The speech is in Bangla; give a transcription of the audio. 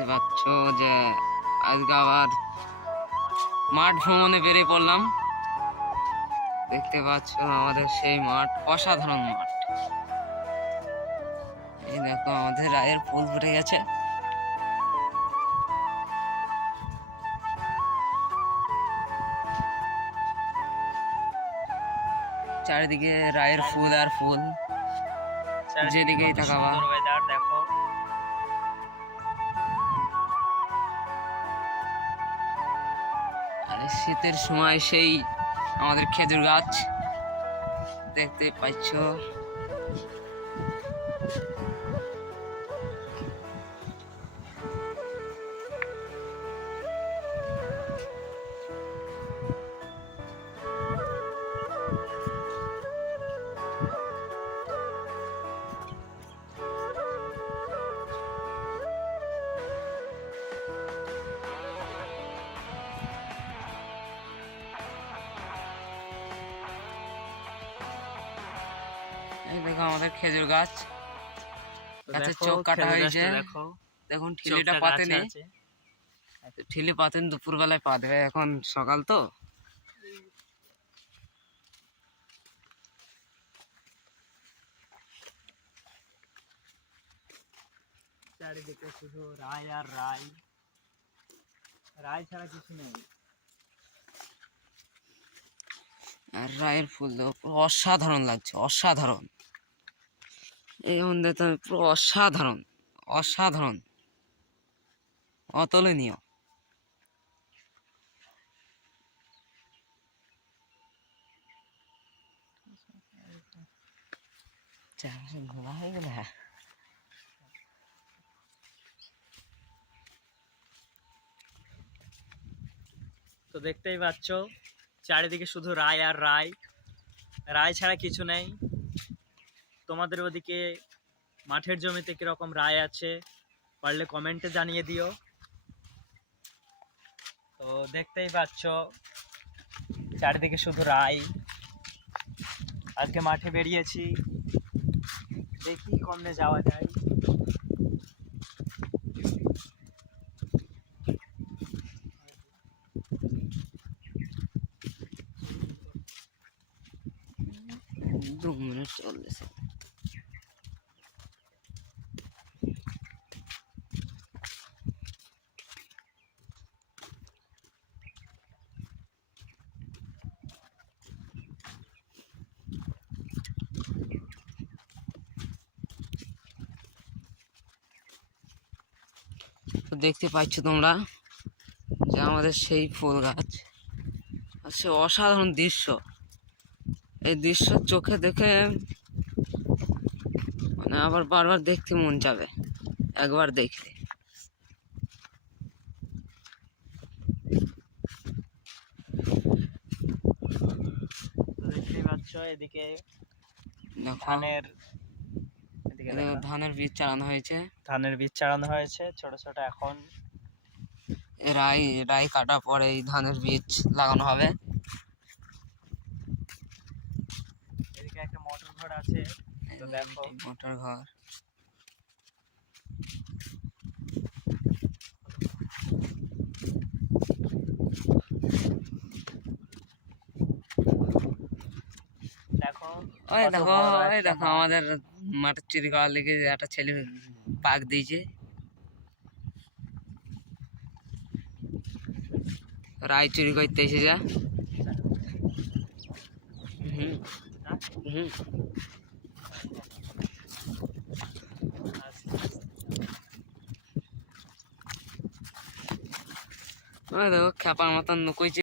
দেখতে পাচ্ছ যে আজকে আবার মাঠ ভ্রমণে বেরিয়ে পড়লাম। দেখতে পাচ্ছ আমাদের সেই মাঠ, অসাধারণ মাঠ। এই দেখো আমাদের রায়ের ফুল ফুটে গেছে। চারিদিকে রায়ের ফুল আর ফুল, যেদিকেই তাকাবা। দেখো আর শীতের সময় সেই আমাদের খেজুর গাছ দেখতে পাচ্ছ। এই দেখো আমাদের খেজুর গাছ, গাছের চোখ কাটা হয়েছে। দেখুন ঠিলিটা পাতে নেই, ঠিলি পাতেন দুপুর বেলায় পা দেবে, এখন সকাল তো। চারিদিকে শুধু রায় আর রায়, রায় ছাড়া কিছু নেই। আর রায়ের ফুল অসাধারণ লাগছে, অসাধারণ। এই মন্দির তো পুরো অসাধারণ, অসাধারণ, অতুলনীয়। ঘোলা হয়ে গেল। তো দেখতেই পাচ্ছ চারিদিকে শুধু রায় আর রায়, রায় ছাড়া কিছু নেই। তোমাদের ওদিকে মাঠের জমিতে কিরকম রায় আছে পারলে কমেন্টে জানিয়ে দিও। তো দেখতেই পাচ্ছ চারিদিকে শুধু রায়। আজকে মাঠে বেরিয়েছি, দেখি কমনে যাওয়া যায়। দু মিনিট চলতেছে। তো দেখতে পাচ্ছ তোমরা যে আমাদের সেই ফুল গাছ, আর সে অসাধারণ দৃশ্য। এই দৃশ্য চোখে দেখে মানে আবার বারবার দেখতে মন যাবে, একবার দেখলে। দেখতেই পাচ্ছ এদিকে ধানের ধানের বীজ চালানো হয়েছে, ধানের বীজ চালানো হয়েছে ছোট ছোট। এখন রাই রাই কাটা পরে এই ধানের বীজ লাগানো হবে। এদিকে একটা মোটর ঘর আছে, তো দেখো মোটর ঘর। দেখো ওই দেখো, ওই দেখো আমাদের মাঠের চুরি করার লেগে একটা ছেলে পাক দিয়েছে। রায় চুরি করতে এসে যা। হুম হুম। ওই দেখো খেপার মতন নুকোইছে।